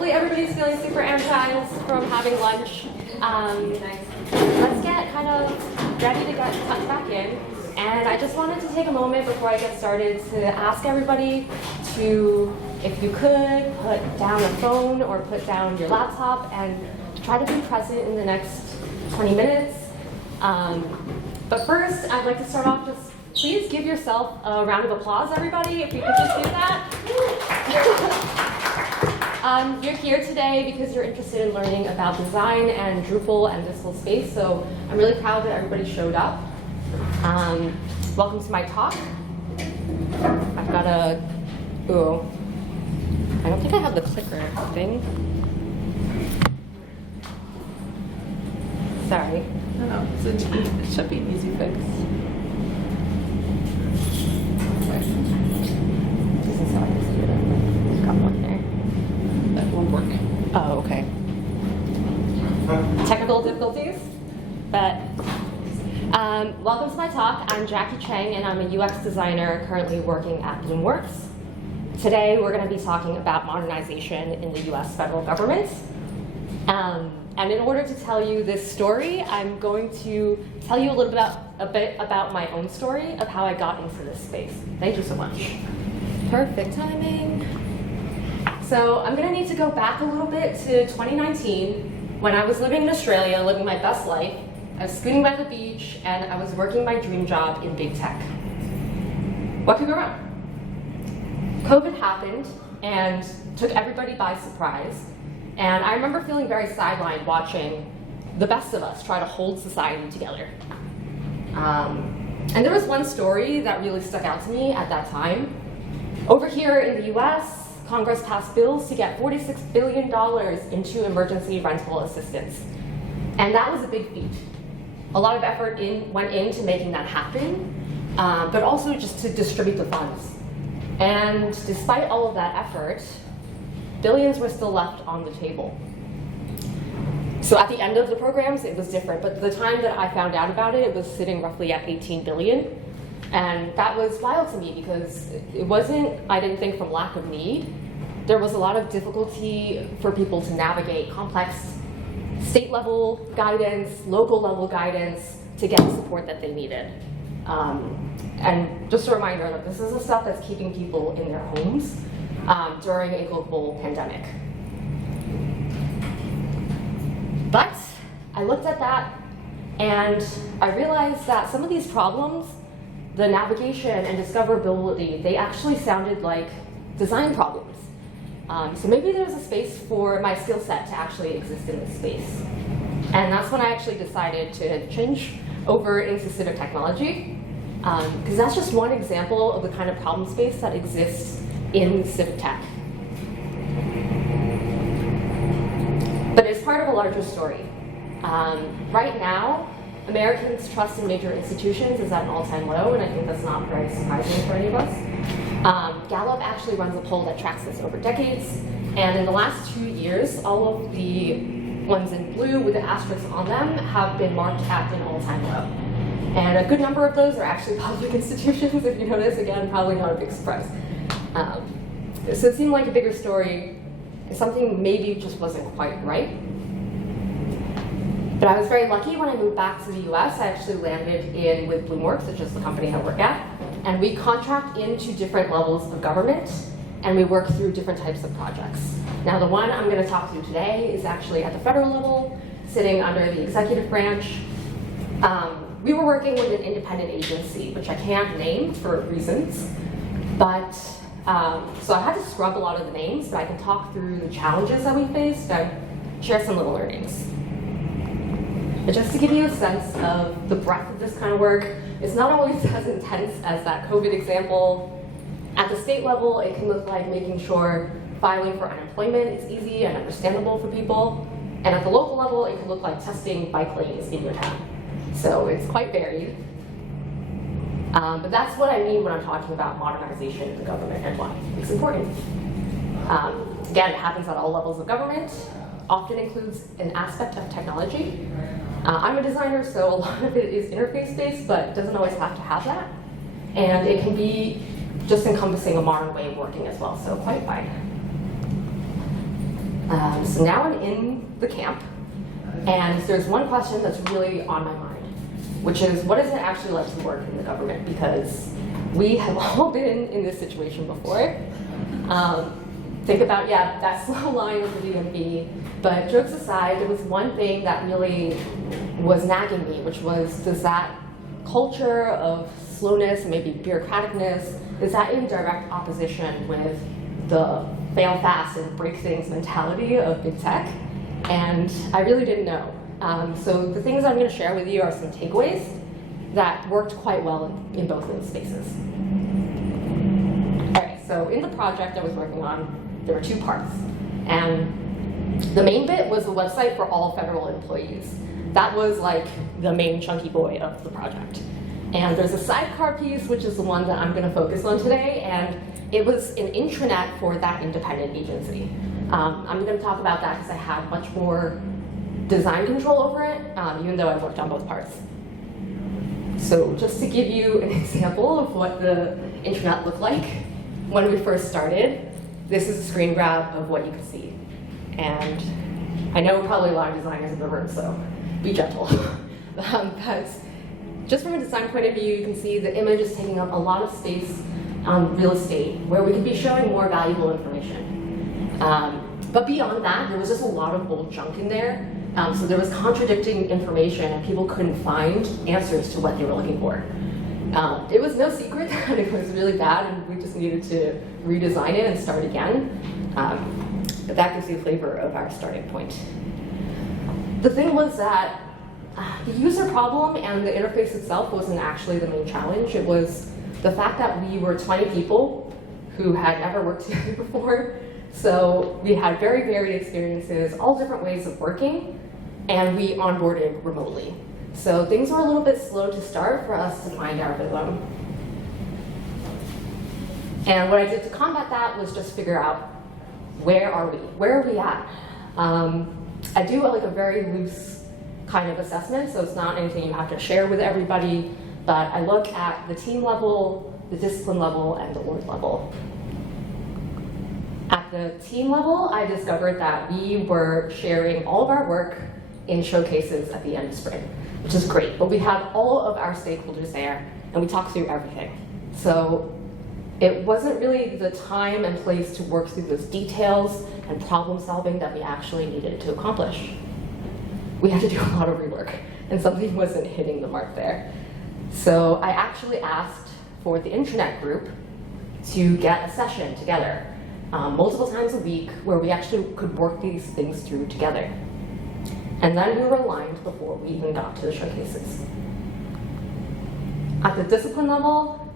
hopefully everybody's feeling super energized from having lunch. Let's get kind of ready to get tucked back in. And I just wanted to take a moment before I get started to ask everybody to, if you could, put down a phone or put down your laptop and try to be present in the next 20 minutes. But first, I'd like to start off just, please give yourself a round of applause, everybody, if you could just do that. You're here today because you're interested in learning about design and Drupal and digital space, so I'm really proud that everybody showed up. Welcome to my talk. I've got a, I don't think I have the clicker thing. Sorry. No, it should be an easy fix. This is how I just do it. Got one there. That won't work. Oh, okay. Technical difficulties, but welcome to my talk. I'm Jackie Chang, and I'm a UX designer currently working at Bloomworks. Today, we're going to be talking about modernization in the US federal government. And in order to tell you this story, I'm going to tell you a bit about my own story of how I got into this space. Thank you so much. Perfect timing. So I'm going to need to go back a little bit to 2019, when I was living in Australia, living my best life. I was scooting by the beach, and I was working my dream job in big tech. What could go wrong? COVID happened and took everybody by surprise. And I remember feeling very sidelined watching the best of us try to hold society together. And there was one story that really stuck out to me at that time. Over here in the US, Congress passed bills to get $46 billion into emergency rental assistance. And that was a big feat. A lot of effort went into making that happen, but also just to distribute the funds. And despite all of that effort, billions were still left on the table. So at the end of the programs, it was different, but the time that I found out about it, it was sitting roughly at 18 billion. And that was wild to me because it wasn't, I didn't think, from lack of need. There was a lot of difficulty for people to navigate complex state-level guidance, local-level guidance to get the support that they needed. And just a reminder that this is the stuff that's keeping people in their homes during a global pandemic. But I looked at that and I realized that some of these problems, the navigation and discoverability, they actually sounded like design problems. So maybe there's a space for my skill set to actually exist in this space. And that's when I actually decided to change over into civic technology, because that's just one example of the kind of problem space that exists in civic tech. But it's part of a larger story. Right now, Americans' trust in major institutions is at an all-time low, and I think that's not very surprising for any of us. Gallup actually runs a poll that tracks this over decades, and in the last 2 years, all of the ones in blue with the asterisks on them have been marked at an all-time low. And a good number of those are actually public institutions. If you notice, again, probably not a big surprise. So it seemed like a bigger story, something maybe just wasn't quite right. But I was very lucky when I moved back to the US. I actually landed in with Bloomworks, which is the company I work at. And we contract into different levels of government, and we work through different types of projects. Now, the one I'm going to talk to today is actually at the federal level, sitting under the executive branch. We were working with an independent agency, which I can't name for reasons. But, so I had to scrub a lot of the names, but I can talk through the challenges that we faced and share some little learnings. But just to give you a sense of the breadth of this kind of work, it's not always as intense as that COVID example. At the state level, it can look like making sure filing for unemployment is easy and understandable for people. And at the local level, it can look like testing bike lanes in your town. So it's quite varied. But that's what I mean when I'm talking about modernization in the government and why it's important. Again, it happens at all levels of government, often includes an aspect of technology. I'm a designer, so a lot of it is interface-based, but doesn't always have to have that. And it can be just encompassing a modern way of working as well, so quite wide. So now I'm in the camp, and there's one question that's really on my mind, which is, what is it actually like to work in the government? Because we have all been in this situation before. Think about, yeah, that slow line with the DMV, but jokes aside, there was one thing that really was nagging me, which was, does that culture of slowness and maybe bureaucraticness, is that in direct opposition with the fail fast and break things mentality of big tech? And I really didn't know. So the things I'm going to share with you are some takeaways that worked quite well in both of those spaces. All right, so in the project I was working on, there were two parts. And the main bit was the website for all federal employees. That was like the main chunky boy of the project. And there's a sidecar piece, which is the one that I'm going to focus on today, and it was an intranet for that independent agency. I'm going to talk about that because I have much more design control over it, even though I've worked on both parts. So just to give you an example of what the intranet looked like when we first started, this is a screen grab of what you could see. And I know probably a lot of designers in the room, so be gentle. But just from a design point of view, you can see the image is taking up a lot of space on real estate where we could be showing more valuable information. But beyond that, there was just a lot of old junk in there. So there was contradicting information and people couldn't find answers to what they were looking for. It was no secret that it was really bad and we just needed to redesign it and start again. But that gives you a flavor of our starting point. The thing was that the user problem and the interface itself wasn't actually the main challenge. It was the fact that we were 20 people who had never worked together before. So we had very varied experiences, all different ways of working, and we onboarded remotely. So things were a little bit slow to start for us to find our rhythm. And what I did to combat that was just figure out, where are we? Where are we at? I do like a very loose kind of assessment, so it's not anything you have to share with everybody, but I look at the team level, the discipline level, and the org level. At the team level, I discovered that we were sharing all of our work in showcases at the end of spring, which is great, but we had all of our stakeholders there, and we talked through everything. So it wasn't really the time and place to work through those details and problem solving that we actually needed to accomplish. We had to do a lot of rework, and something wasn't hitting the mark there. So I actually asked for the intranet group to get a session together multiple times a week where we actually could work these things through together. And then we were aligned before we even got to the showcases. At the discipline level,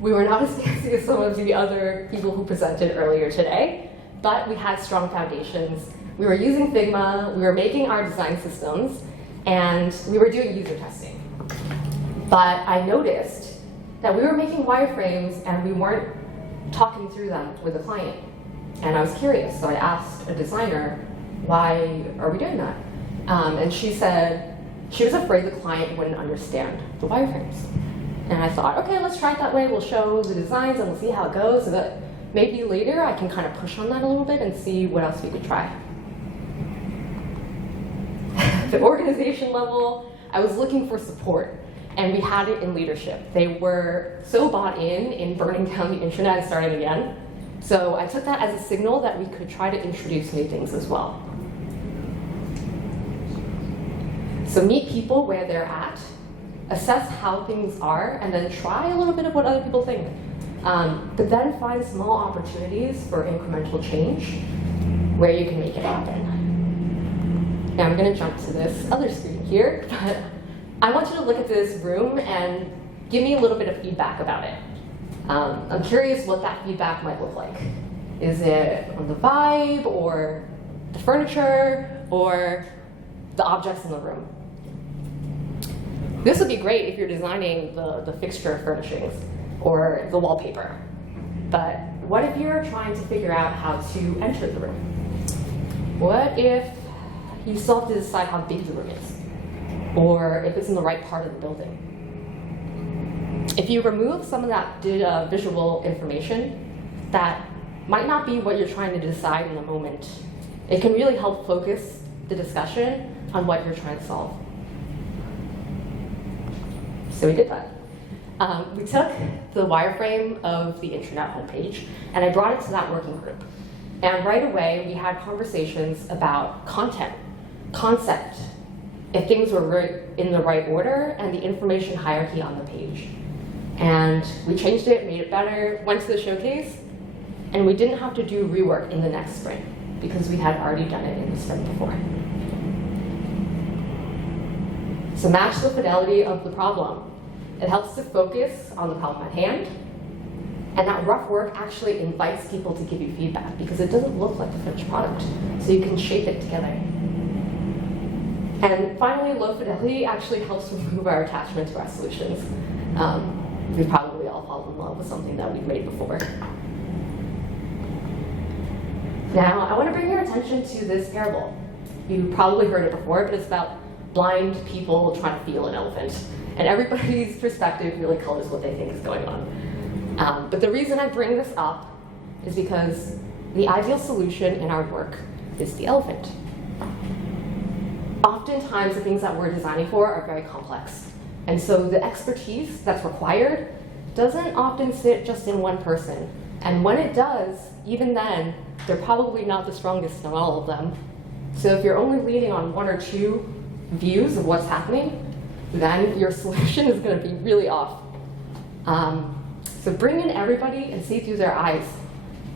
we were not as fancy as some of the other people who presented earlier today, but we had strong foundations. We were using Figma, we were making our design systems, and we were doing user testing. But I noticed that we were making wireframes and we weren't talking through them with the client. And I was curious, so I asked a designer, why are we doing that? And she said she was afraid the client wouldn't understand the wireframes. And I thought, okay, let's try it that way. We'll show the designs and we'll see how it goes, so that maybe later I can kind of push on that a little bit and see what else we could try. The organization level, I was looking for support, and we had it in leadership. They were so bought in burning down the intranet and starting again. So I took that as a signal that we could try to introduce new things as well. So meet people where they're at, assess how things are, and then try a little bit of what other people think. But then find small opportunities for incremental change where you can make it happen. Now I'm going to jump to this other screen here, but I want you to look at this room and give me a little bit of feedback about it. I'm curious what that feedback might look like. Is it on the vibe, or the furniture, or the objects in the room? This would be great if you're designing the fixture furnishings or the wallpaper. But what if you're trying to figure out how to enter the room? What if you still have to decide how big the room is, or if it's in the right part of the building? If you remove some of that visual information, that might not be what you're trying to decide in the moment It can really help focus the discussion on what you're trying to solve. So we did that. We took the wireframe of the intranet homepage, and I brought it to that working group. And right away, we had conversations about content, concept, if things were in the right order, and the information hierarchy on the page. And we changed it, made it better, went to the showcase, and we didn't have to do rework in the next sprint because we had already done it in the sprint before. So match the fidelity of the problem. It helps to focus on the problem at hand, and that rough work actually invites people to give you feedback because it doesn't look like the finished product, so you can shape it together. And finally, low fidelity actually helps remove our attachment to our solutions. We've probably all fallen in love with something that we've made before. Now, I want to bring your attention to this parable. You probably heard it before, but it's about blind people trying to feel an elephant. And everybody's perspective really colors what they think is going on. But the reason I bring this up is because the ideal solution in our work is the elephant. Oftentimes, the things that we're designing for are very complex. And so the expertise that's required doesn't often sit just in one person. And when it does, even then, they're probably not the strongest in all of them. So if you're only leaning on one or two views of what's happening, then your solution is going to be really off. So bring in everybody and see through their eyes.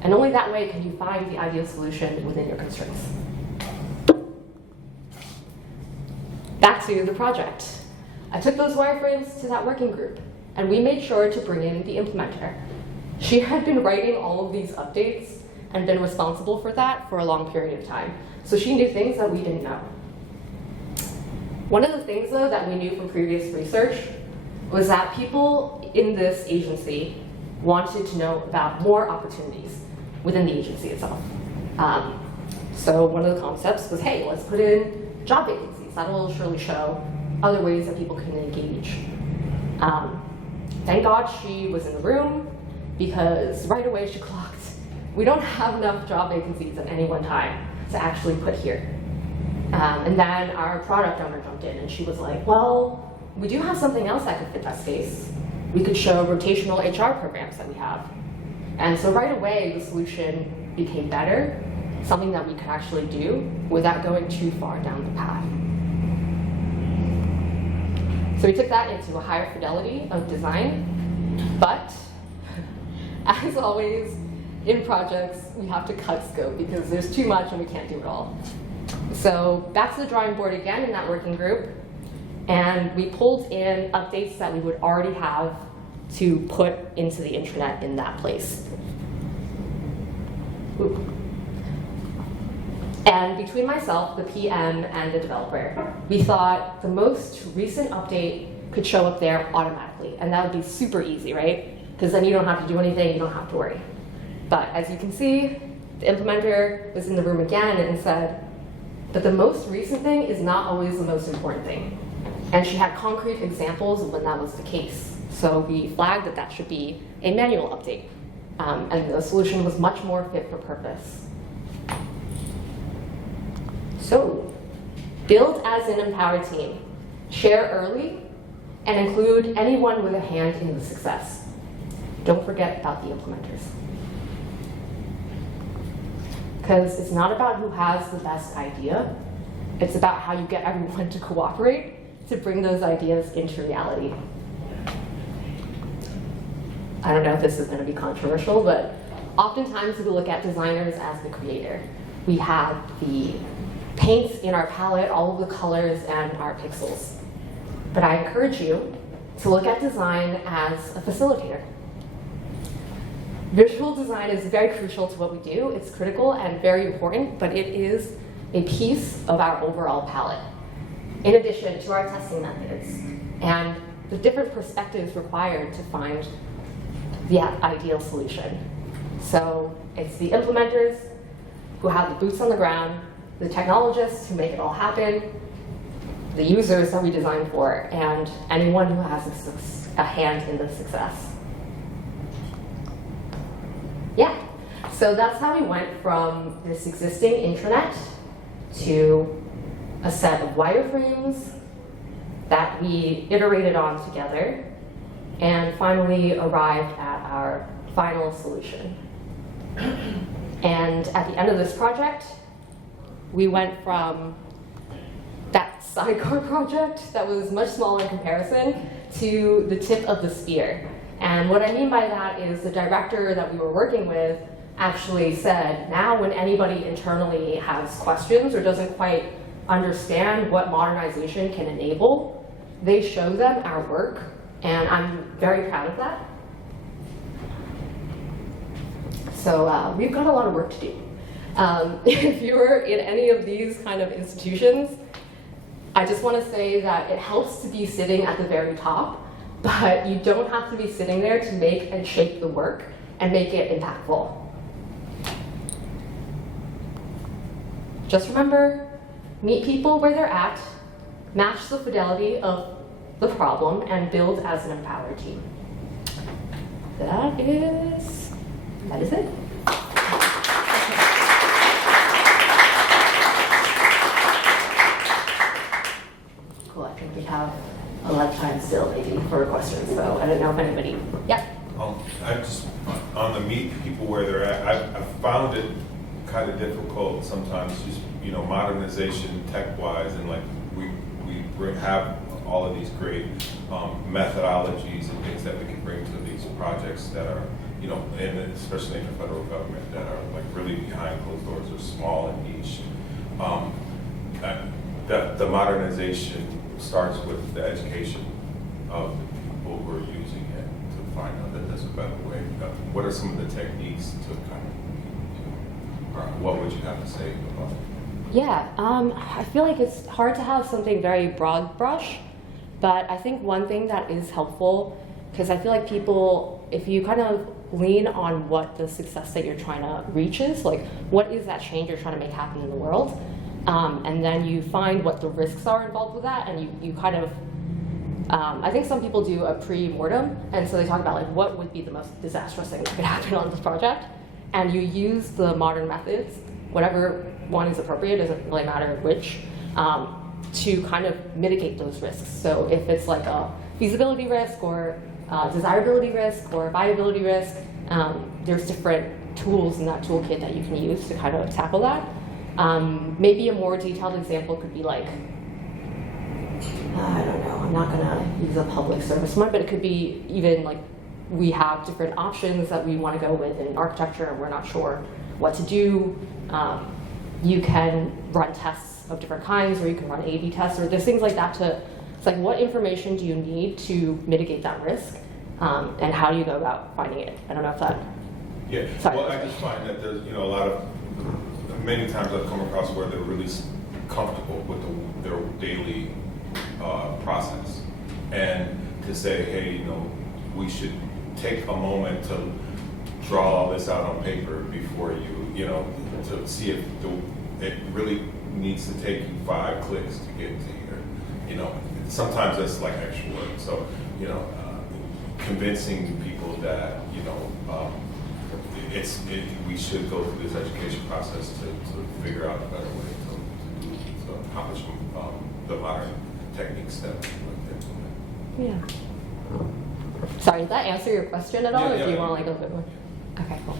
And only that way can you find the ideal solution within your constraints. Back to the project. I took those wireframes to that working group, and we made sure to bring in the implementer. She had been writing all of these updates and been responsible for that for a long period of time. So she knew things that we didn't know. One of the things, though, that we knew from previous research was that people in this agency wanted to know about more opportunities within the agency itself. So one of the concepts was, hey, let's put in job vacancies. That will surely show other ways that people can engage. Thank God she was in the room, because right away she clocked, we don't have enough job vacancies at any one time to actually put here. And then our product owner jumped in and she was like, well, we do have something else that could fit that space. We could show rotational HR programs that we have. And so right away, the solution became better, something that we could actually do without going too far down the path. So we took that into a higher fidelity of design, but as always, in projects, we have to cut scope because there's too much and we can't do it all. So back to the drawing board again in that working group, and we pulled in updates that we would already have to put into the intranet in that place. Ooh. And between myself, the PM, and the developer, we thought the most recent update could show up there automatically, and that would be super easy, right? Because then you don't have to do anything, you don't have to worry. But as you can see, the implementer was in the room again and said, but the most recent thing is not always the most important thing. And she had concrete examples of when that was the case. So we flagged that that should be a manual update. And the solution was much more fit for purpose. So, build as an empowered team. Share early, and include anyone with a hand in the success. Don't forget about the implementers. Because it's not about who has the best idea. It's about how you get everyone to cooperate to bring those ideas into reality. I don't know if this is going to be controversial, but oftentimes we look at designers as the creator. We have the paints in our palette, all of the colors, and our pixels. But I encourage you to look at design as a facilitator. Visual design is very crucial to what we do. It's critical and very important, but it is a piece of our overall palette, in addition to our testing methods and the different perspectives required to find the ideal solution. So it's the implementers who have the boots on the ground, the technologists who make it all happen, the users that we design for, and anyone who has a hand in the success. Yeah, so So that's how we went from this existing intranet to a set of wireframes that we iterated on together and finally arrived at our final solution. And at the end of this project, we went from that sidecar project that was much smaller in comparison to the tip of the spear. And what I mean by that is the director that we were working with actually said, now when anybody internally has questions or doesn't quite understand what modernization can enable, they show them our work, and I'm very proud of that. So we've got a lot of work to do. If you're in any of these kind of institutions, I just want to say that it helps to be sitting at the very top, but you don't have to be sitting there to make and shape the work and make it impactful. Just remember, meet people where they're at, match the fidelity of the problem, and build as an empowered team. That is it. Cool, I think we have a lot of time still maybe for questions, so I don't know if anybody, yeah? I just, on the meet people where they're at, I found it kind of difficult sometimes, just, you know, modernization tech-wise, and like have all of these great methodologies and things that we can bring to these projects that are, you know, and especially in the federal government, that are like really behind closed doors or small and niche. The modernization starts with the education of the people who are using it to find out that there's a better way. What are some of the techniques to kind of, you know, or what would you have to say about it? Yeah, I feel like it's hard to have something very broad brush, but I think one thing that is helpful, because I feel like people, if you kind of lean on what the success that you're trying to reach is, like what is that change you're trying to make happen in the world, and then you find what the risks are involved with that, and you kind of, I think some people do a pre-mortem, and so they talk about like what would be the most disastrous thing that could happen on this project, and you use the modern methods, whatever one is appropriate, doesn't really matter which, to kind of mitigate those risks. So if it's like a feasibility risk or desirability risk or viability risk, there's different tools in that toolkit that you can use to kind of tackle that. Maybe a more detailed example could be like, I don't know, I'm not gonna use a public service one, but it could be even like we have different options that we want to go with in architecture and we're not sure what to do. You can run tests of different kinds, or you can run A/B tests, or there's things like that to, it's like what information do you need to mitigate that risk, and how do you go about finding it? I don't know if that... Yeah, Sorry. well, I just find that there's, you know, a lot of, many times I've come across where they're really comfortable with their daily process. And to say, hey, you know, we should take a moment to draw all this out on paper before you know, to see if it really needs to take you 5 clicks to get to here. You know, sometimes that's like extra work. So, you know, convincing people that, you know, we should go through this education process to figure out a better way to accomplish the modern techniques that we implement. Yeah. Sorry, did that answer your question at all, or do you want like a little bit more? Okay, cool.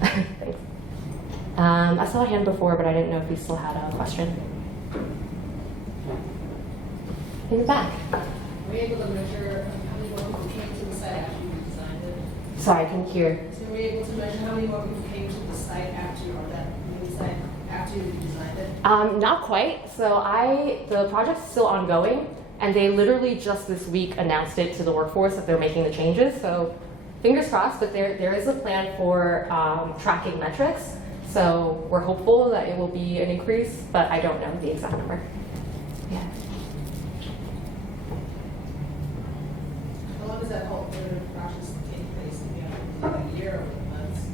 Thanks. I saw a hand before, but I didn't know if you still had a question. In the back. Were you able to measure how many more people came to the site after you designed it? Sorry, I couldn't hear. So were you able to measure how many more people came to the site after you, or that new site after you designed it? Not quite. So the project's still ongoing, and they literally just this week announced it to the workforce that they're making the changes. So fingers crossed, but there is a plan for tracking metrics. So we're hopeful that it will be an increase, but I don't know the exact number. Yeah. How long does that whole iterative process take place again? A year or months?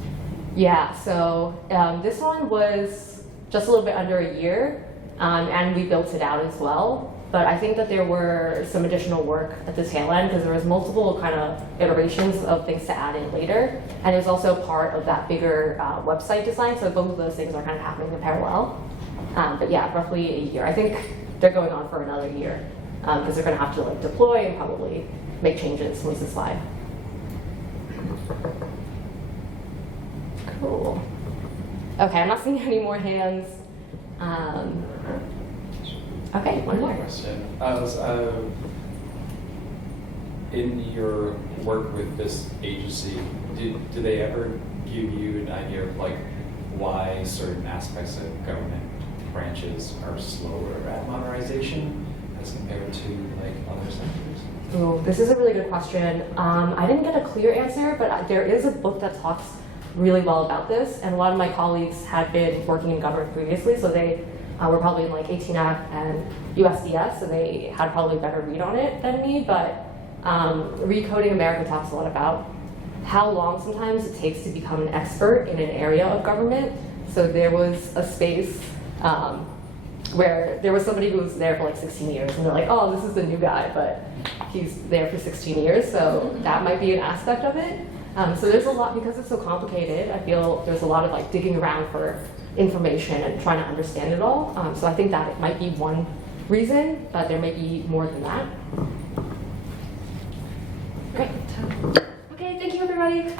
Yeah, so this one was just a little bit under a year, and we built it out as well. But I think that there were some additional work at the tail end because there was multiple kind of iterations of things to add in later. And it was also part of that bigger website design. So both of those things are kind of happening in parallel. But yeah, roughly a year. I think they're going on for another year because they're going to have to like deploy and probably make changes once it's live. Cool. Okay, I'm not seeing any more hands. Okay, one more. Question. In your work with this agency, do they ever give you an idea of like why certain aspects of government branches are slower at modernization as compared to like other sectors? Ooh, this is a really good question. I didn't get a clear answer, but there is a book that talks really well about this, and a lot of my colleagues had been working in government previously, so they were probably in like 18F and USDS, so they had probably a better read on it than me, but Recoding America talks a lot about how long sometimes it takes to become an expert in an area of government. So there was a space where there was somebody who was there for like 16 years, and they're like, oh, this is the new guy, but he's there for 16 years, so that might be an aspect of it. So there's a lot, because it's so complicated, I feel there's a lot of like digging around for information and trying to understand it all. So I think that it might be one reason, but there may be more than that. Great. Okay, thank you everybody.